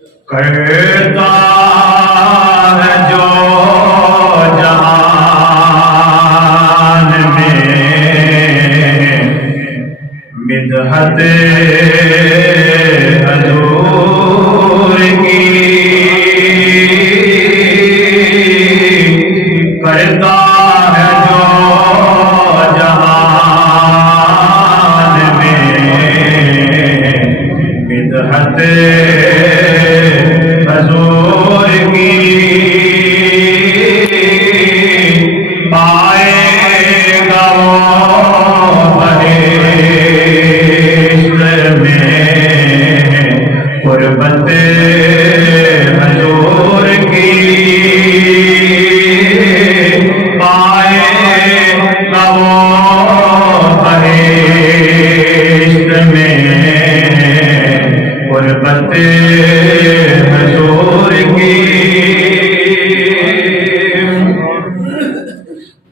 کرتا ہے جو جہان میں مدحت حضور کی، کرتا ہے جو جہان میں مدحت حضور کی، پائے گا وہ بہشت میں قربت حضور کی، پائے گا وہ بہشت میں قربت حضور کی۔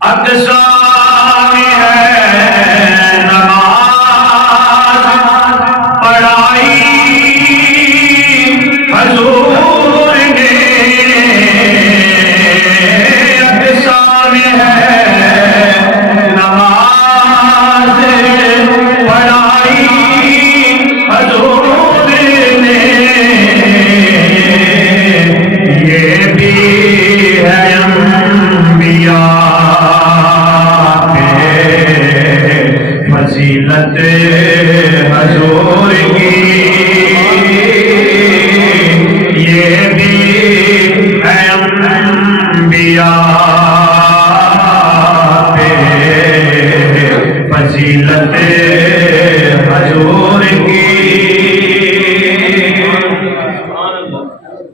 اقصا میں ہے نماز پڑھائی حضور نے، اقصا میں ہے نماز پڑھائی حضور نے، یہ بھی ہے انبیاء فضیلت حضور کی، یہ بھی ہے انبیاء پہ فضیلت حضور کی۔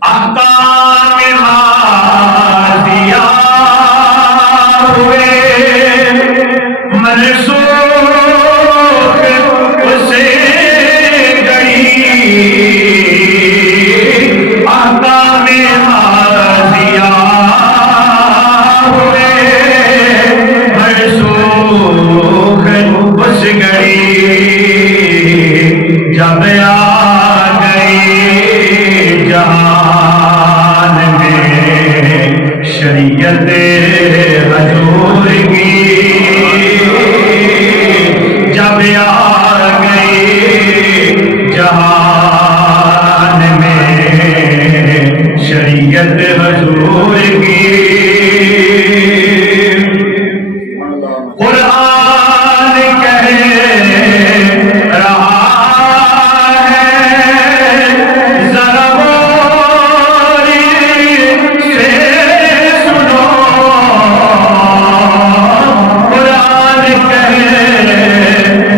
احکام ماضیہ ہوئے منسوخ اسے گئی، احکام ماضیہ ہوئے منسوخ اس گئی، جب آ گئی جہان میں شریعت حضور کی، جب آ گئی جہان میں شریعت حضور کی، قرآن کہہ رہا ہے ذرا غور سے سنو، قرآن کہہ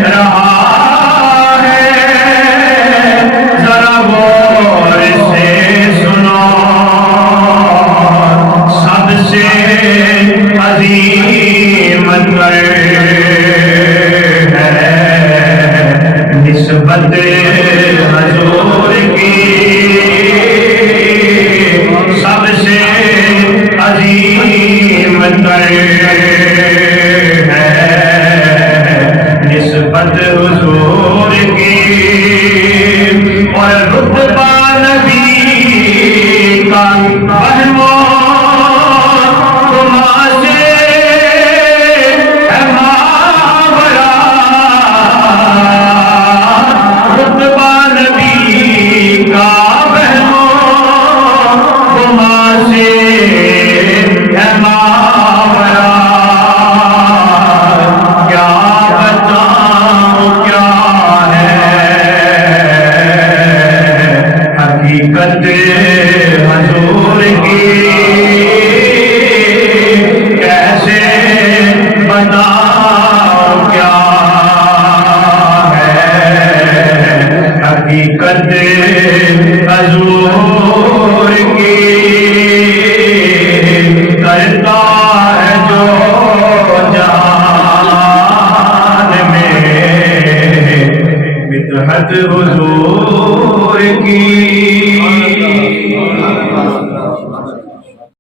رہا ہے ذرا غور سے سنو، سب سے عظیم تر ہے نسبت حضور کی، سب سے عظیم تر ہے نسبت حضور کی، اور رتبہ نبی کا وہم حقیقت حضور کی، کیسے بتاؤں کیا ہے حقیقت حضور کی، کرتا ہے جو جہان میں مدحت حضور کی۔